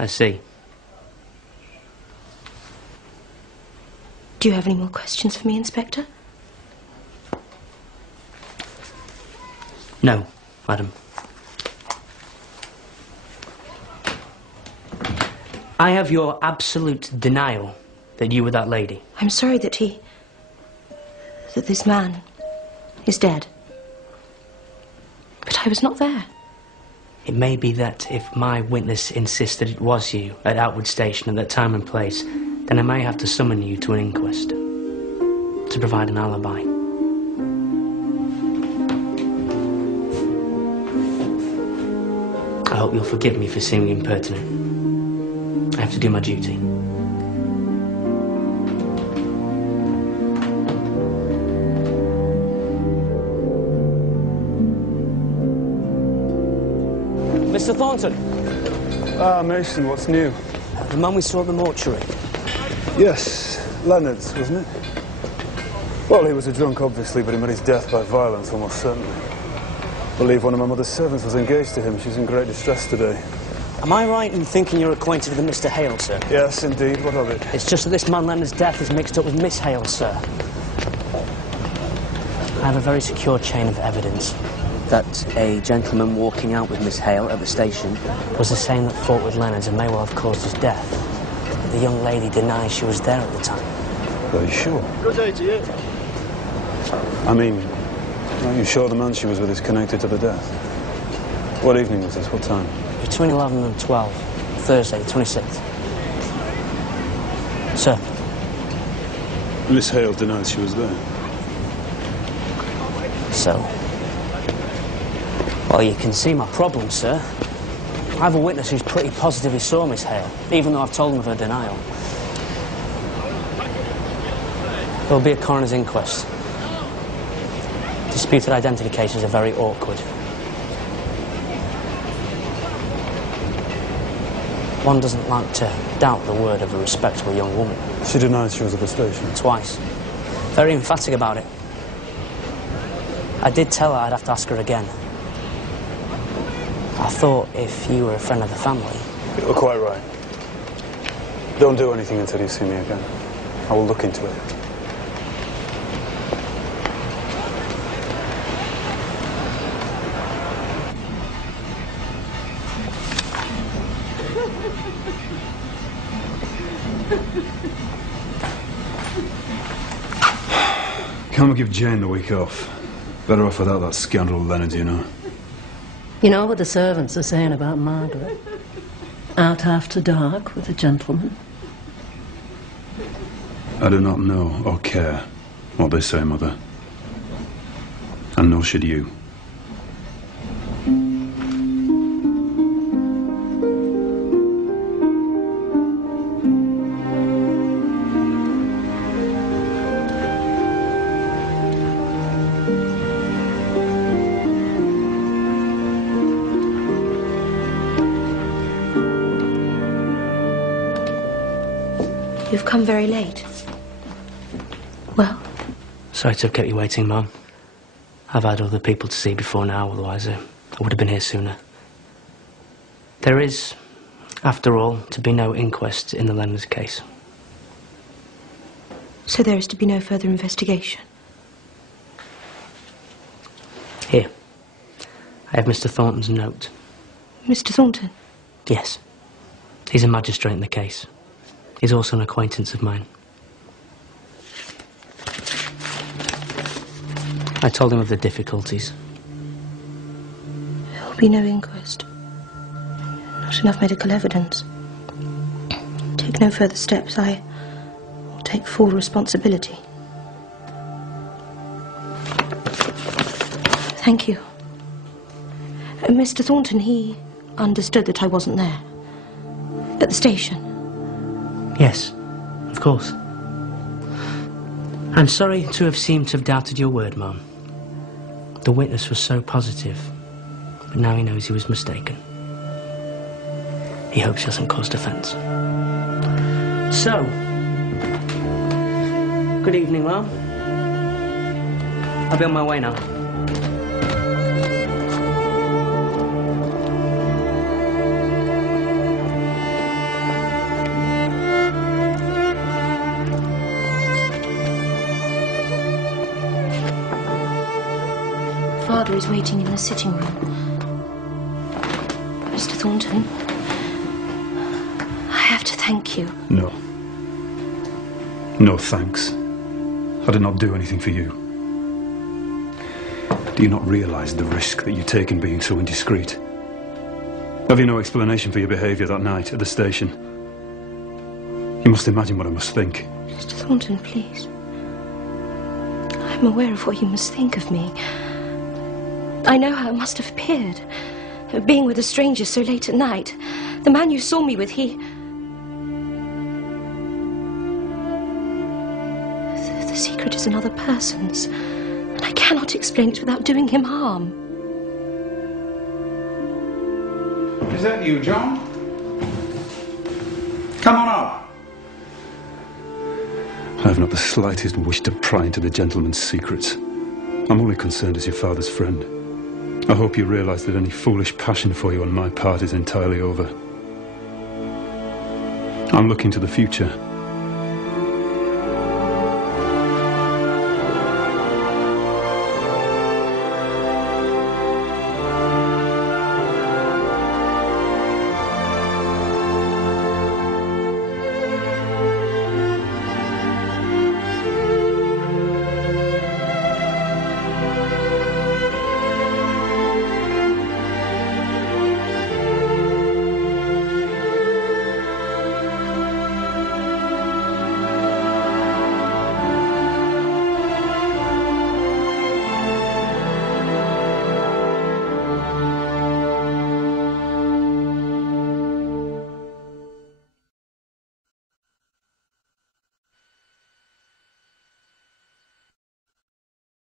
I see. Do you have any more questions for me, Inspector? No, madam. I have your absolute denial that you were that lady. I'm sorry that this man is dead. But I was not there. It may be that if my witness insisted it was you at Outwood Station at that time and place, then I may have to summon you to an inquest to provide an alibi. I hope you'll forgive me for seeming impertinent. I have to do my duty. Mr. Thornton. Ah, Mason, what's new? The man we saw at the mortuary. Yes, Leonard's, wasn't it? Well, he was a drunk, obviously, but he met his death by violence, almost certainly. I believe one of my mother's servants was engaged to him. She's in great distress today. Am I right in thinking you're acquainted with Mr. Hale, sir? Yes, indeed. What of it? It's just that this man Leonard's death is mixed up with Miss Hale, sir. I have a very secure chain of evidence that a gentleman walking out with Miss Hale at the station was the same that fought with Leonard and may well have caused his death. But the young lady denies she was there at the time. Are you sure? Good day to you. I mean, are you sure the man she was with is connected to the death? What evening was this? What time? Between 11 and 12, Thursday, the 26th. Sir. Miss Hale denied she was there. So? Well, you can see my problem, sir. I have a witness who's pretty positive he saw Miss Hale, even though I've told him of her denial. There'll be a coroner's inquest. Disputed identifications are very awkward. One doesn't like to doubt the word of a respectable young woman. She denied she was at the station? Twice. Very emphatic about it. I did tell her I'd have to ask her again. I thought if you were a friend of the family... You're quite right. Don't do anything until you see me again. I will look into it. Can't we give Jane the week off? Better off without that scoundrel Leonard, you know. You know what the servants are saying about Margaret? Out after dark with a gentleman? I do not know or care what they say, Mother. And nor should you. You've come very late. Well? Sorry to have kept you waiting, Mum. I've had other people to see before now, otherwise I would have been here sooner. There is, after all, to be no inquest in the Leonard's case. So there is to be no further investigation? Here. I have Mr. Thornton's note. Mr. Thornton? Yes. He's a magistrate in the case. He's also an acquaintance of mine. I told him of the difficulties. There will be no inquest. Not enough medical evidence. Take no further steps. I will take full responsibility. Thank you. Mr. Thornton, he understood that I wasn't there. At the station. Yes, of course. I'm sorry to have seemed to have doubted your word, Mum. The witness was so positive, but now he knows he was mistaken. He hopes he hasn't caused offence. So, good evening, Mum. I'll be on my way now. father is waiting in the sitting room. Mr. Thornton, I have to thank you. No. No thanks. I did not do anything for you. Do you not realise the risk that you take in being so indiscreet? Have you no explanation for your behaviour that night at the station? You must imagine what I must think. Mr. Thornton, please. I'm aware of what you must think of me. I know how it must have appeared. Being with a stranger so late at night. The man you saw me with, The secret is another person's. And I cannot explain it without doing him harm. Is that you, John? Come on up. I have not the slightest wish to pry into the gentleman's secrets. I'm only concerned as your father's friend. I hope you realise that any foolish passion for you on my part is entirely over. I'm looking to the future.